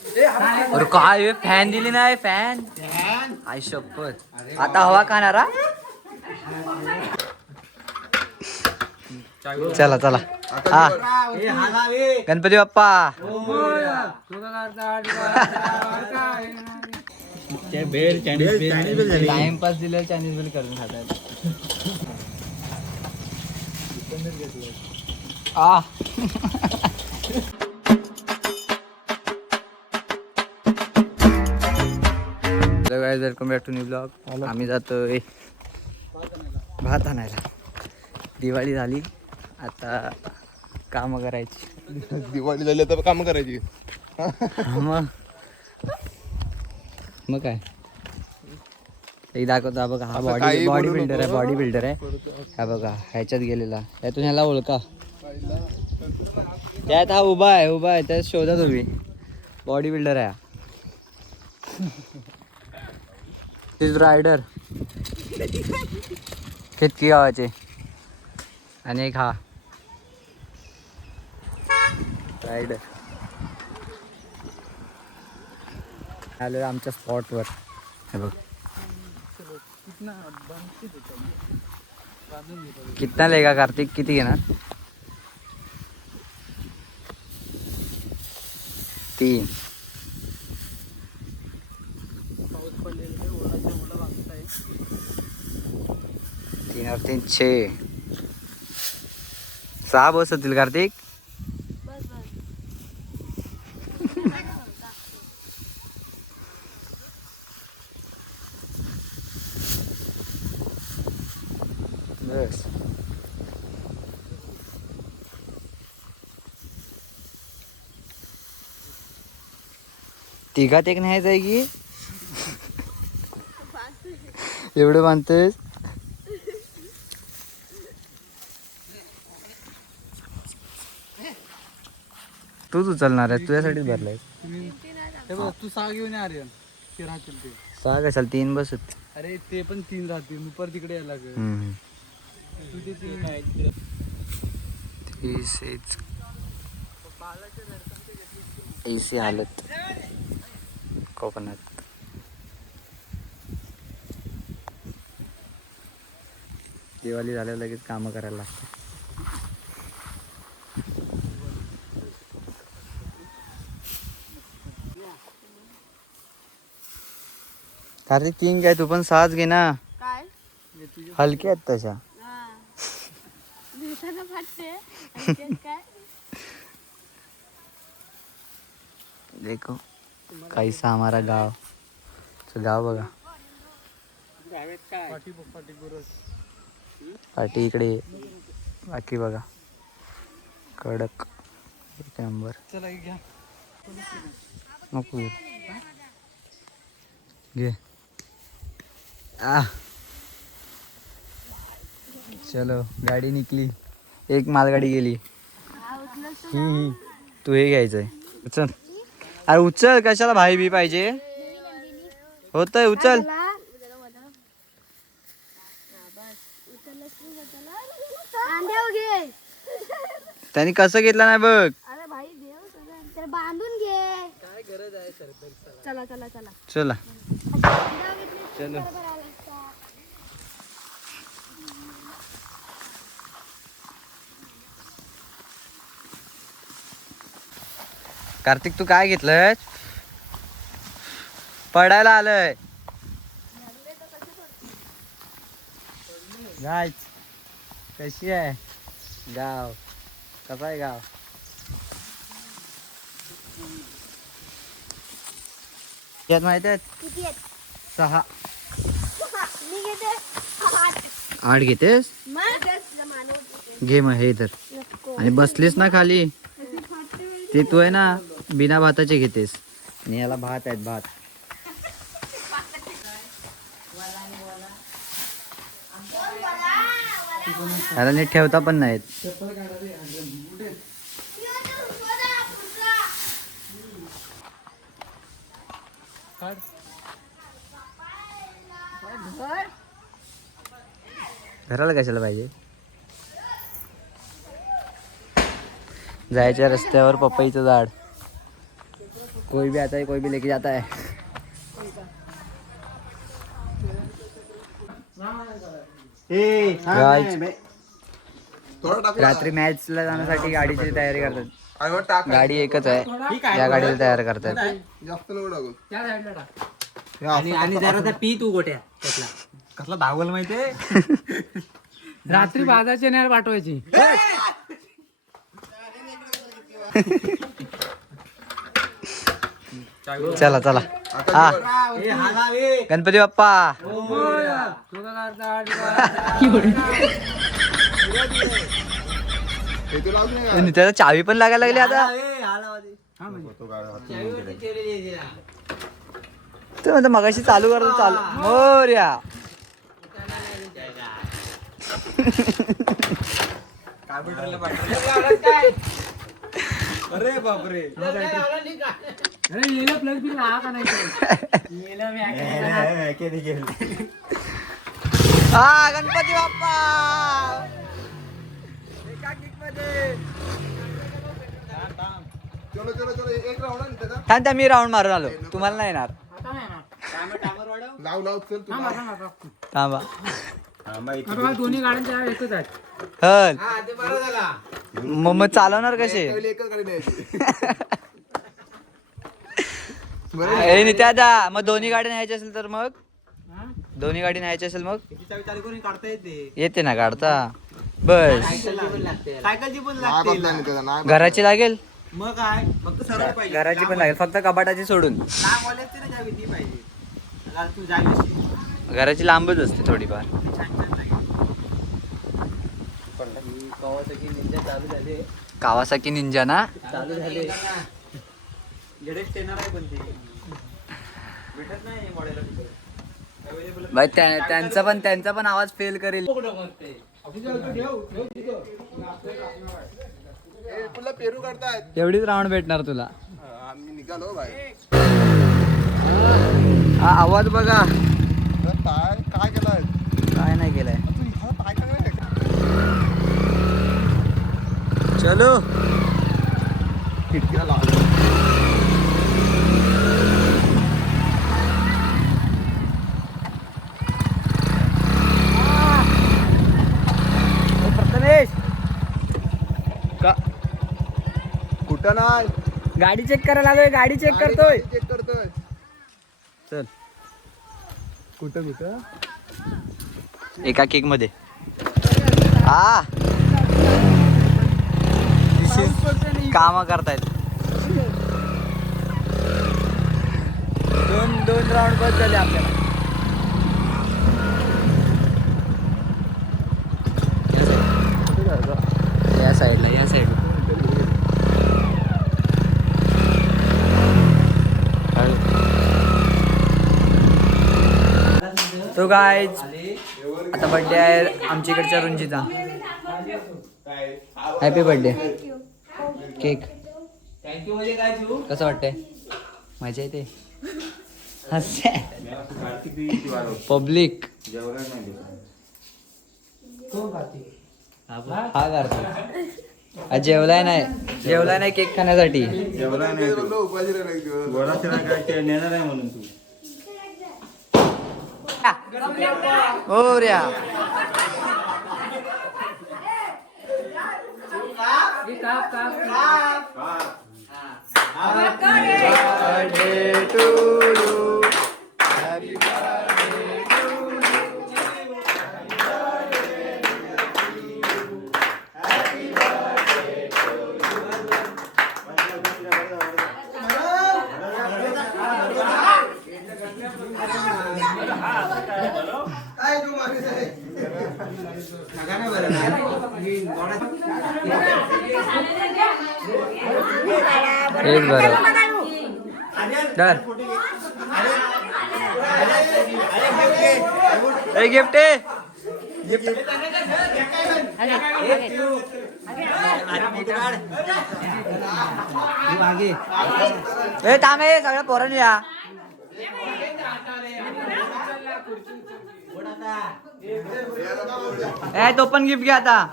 अरे काय फॅन दिली नाही फॅन आई शपथ आता हवा खाणारा चला चला हा गणपती बाप्पा टाइमपास दिलं चायनीज बिल करून खातात welcome back to new blog. आम्ही जातोय भात आणायला. दिवाळी झाली आता काम करायची. दिवाळी झाली आता काम करायची. मग काय एक दाखवतो बघा. हा बॉडी बिल्डर आहे. हा बघा ह्याच्यात गेलेला यातून ह्याला ओळखा. त्यात हा उभा आहे त्यात शोधा तुम्ही. बॉडी बिल्डर आहे रायडर केतकी गावाचे. आणि एक हा रायडर आलो आमच्या स्पॉटवर. हे बघ कितना लेगा कार्तिक किती घेणार. 3 3 और 3 6 6 बस होतील कार्तिक. बस तिघात एक न्यायचं आहे की एवढं बांधतोय. तूच उचलणार आहे तुझ्यासाठीच भरलाय. तू 6 घेऊन आर्यन ते राहतील ते 6 कशाला 3 बस होते. अरे ते पण 3 राहतील मग पर तिकडे यायला लागेल. तू ते 3 आहेत. एसी हालत कोकणात. दिवाळी झाल्यावर लगेच कामं करायला लागतात. कार्तिक 3 काय तू पण 6 घे ना. काय हलके आहेत तशा. देखो कैसा हमारा गाव. गाव बघा. पाठी इकडे बाकी बघा कडक एक नंबर. चला घ्या नको घे. चलो गाडी निकली. एक मालगाडी गेली. तू हे घ्यायचंय उचल. अरे उचल कशाला भाई बी पाहिजे होतय उचल. त्यांनी कसं घेतला नाही बघ. अरे भाई देव बांधून घे. काय गरज आहे सर. चला चला चला चला चलो. कार्तिक तू काय घेतलंय. पडायला आलंय गाय. कशी आहे गाव. कसा आहे गाव. यात माहित आहेत किती आहेत. 6 मी घेते 8 घेतेस. घे मग हे तर. आणि बसलीस ना खाली ते तू आहे ना बिना भाताचे घेतेस. आणि याला भात आहेत भात. याला नीट ठेवता पण नाहीत. घराला कशाला पाहिजे. जायच्या रस्त्यावर पपईचं झाड. कोई भी आता है कोई भी लेके जाता है. थोडा टाकला. रात्री मॅचला जाण्यासाठी गाडीची तयारी करतात. आणि मग टाक. गाडी एकच आहे, या गाडीला तयार करतात. जास्त नको टाकू. आणि जरा पी तू गोट्या त्यातला कसला धावल माहितीये. रात्री बाजाची नाही पाठवायची. चला चला हा गणपती बाप्पा. हे तू लावून नाही का? त्याला चावी पण लागायला लागली आता. ते म्हणतो मगाशी चालू करतो चालू मोर्या. अरे बापरे. अरे येलं प्लग बिल हा का नाही. हा गणपती बाप्पा. चलो चलो चलो एक राऊंड आहे ना त्याचा. थांब त्या मी राऊंड मारून आलो, तुम्हाला नाही येणार. लाव लाव चल तू लाव. थांबा. दोन्ही गाड्यांच्या एकच आहेत. हल मग चालवणार कसे. त्यावेळी एकच गाडी न्यायची. अरे नित्या दा मग दोन्ही गाडी न्यायची असेल तर मग दोन्ही गाडी न्यायची असेल मग काढता येते. येते ना काढता. बस सायकलची पण नाही बदला नाही त्याचा, नाही घराची लागेल. मग काय फक्त सरळ पाहिजे. घराची पण लागेल, फक्त कपाटाची सोडून. ना कॉलेजची ना जावी ती पाहिजे. आता तू जावी घराची लांबच असते थोडीफार. कावासाकी निंजा ना चालू झाले. लेटेस्ट येणार आहे पण ते भेटत नाही मॉडेल भाई त्यांचा पण आवाज फेल करेल. ए, तुला पेरू काढतायत. तेवढीच राऊंड भेटणार तुला. आम्ही निघालो बाय. हा आवाज बघा. काय काय केलाय काय नाही केलंय. तू ह्या पाय काय नाही का? चलो खिडकीला लाव. प्रथमेश का कुठं नाही गाडी चेक करायला आलोय. गाडी चेक करतोय. चेक करतोय. चल कुठं कुठं एका केक मध्ये. हा काम करतायत. दोन राऊंड बस झाले आपल्याला. या साईडला या साईडला. तो गाईज आता बर्थडे आहे आमच्या इकडच्या रुंजीचा. Happy birthday. केक थँक्यू म्हणजे काय तू कसं वाटतंय. मजा येते. पब्लिक हा करतो. जेवलाय नाही केक खाण्यासाठी. उपाशी राहिला म्हणून तू हो ऱ्या. Birthday to you. Happy birthday to you. Happy birthday to you. Happy birthday to एक बरं डर. गिफ्ट थांब. सगळं पोरांनी या. ए तो पण गिफ्ट घ्या आता.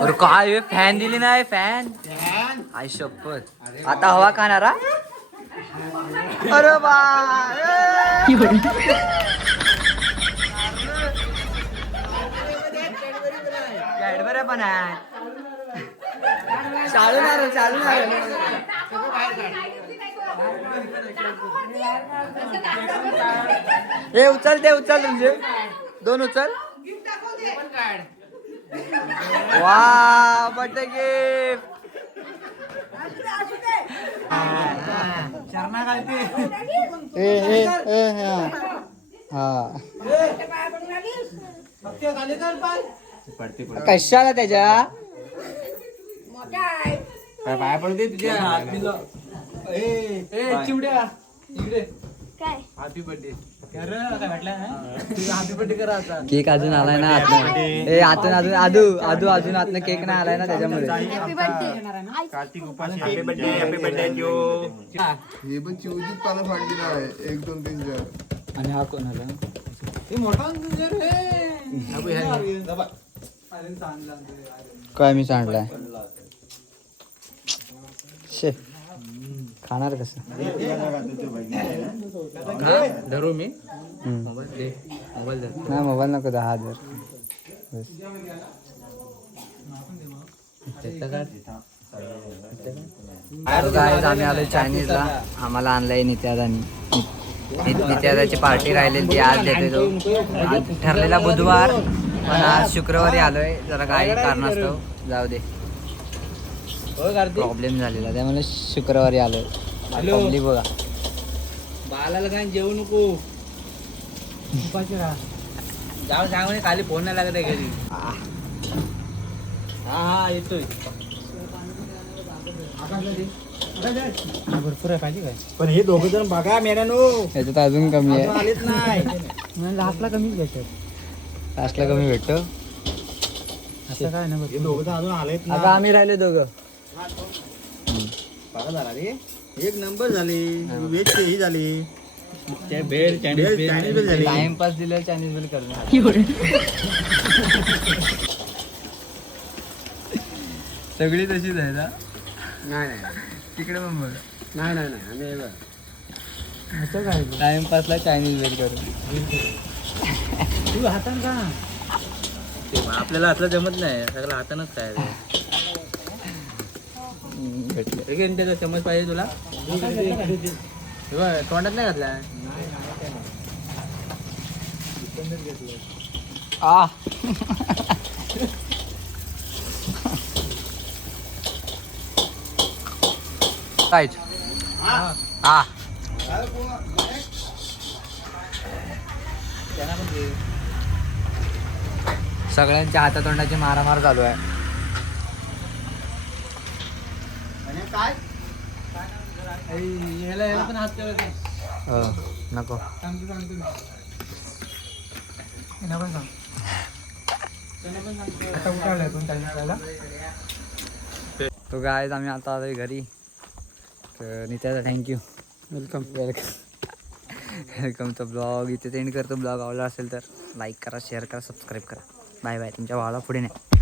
अरे काय फॅन दिली नाही फॅन. आई शपथ आता हवा खाणारा. अरे बा कॅडबऱ्या पण आहे. चालून हे उचल तुमचे 2 उचल. वा बर्थडे गिफ्ट. कशाला त्याच्या पाया पडते तुझ्या चिवड्या इकडे. काय हॅपी बर्थडे काय हॅपी बर्थडे करा आता. केक अजून आलाय ना आतून. अजून आतनं केक नाही आलाय ना त्याच्यामुळे. हॅपी बर्थडे हॅपी बर्थडे हे पण चिवजीत पानं फाडली नाही 1 2 3 4. आणि हा कोण आला. काय मी सांडलाय शे खाणार कसं. धरू मी नाही मोबाईल नको 10,000 बस. आम्ही आलो चायनीजला. आम्हाला आणलंय नित्यादाची पार्टी राहिलेली ती आज देते तो. आज ठरलेला बुधवार पण आज शुक्रवारी आलोय. जरा काही कारणास्तव जाऊ दे प्रॉब्लेम झालेला त्यामुळे शुक्रवारी आलोय. पब्लिक बघा बालाला काय जेवू नको जाऊ सांग खाली फोन नाही लागत आहे घरी. हा येतोय भरपूर आहे पाहिजे काय. पण हे 2 जण बघा मेनानो याच्यात अजून कमी आहे. आलेच नाही लास्टला कमी भेटत. लास्टला कमी भेटतो असं काय ना हे 2 जण अजून आलेत आता आम्ही राहिले दोघं. बघा झाला रे 1 नंबर झाले. वेज ही झाली भेळ चायनीज भेळ झाली. टाइमपास दिलं चायनीज बिल करणार सगळी तशीच आहे ना. नाही तिकडे पण बघ. नाही आम्ही काय टाइमपासला चायनीज बिल करू. तू हातान का आपल्याला हातला जमत नाही सगळं हातानच काय भेटलं. त्याचा चमच पाहिजे तुला तोंडात नाही घातला. राईट हा सगळ्यांच्या हातातोंडाची मारामार चालू आहे. याला पण हात नको तो गायज आम्ही आता आलोय घरी. तर नित्याचा थँक्यू. वेलकमचा ब्लॉग इथे एंड करतो. ब्लॉग आवडला असेल तर लाईक करा, शेअर करा, सबस्क्राईब करा. Bye bye. तुमच्या भावाला पुढे नाही.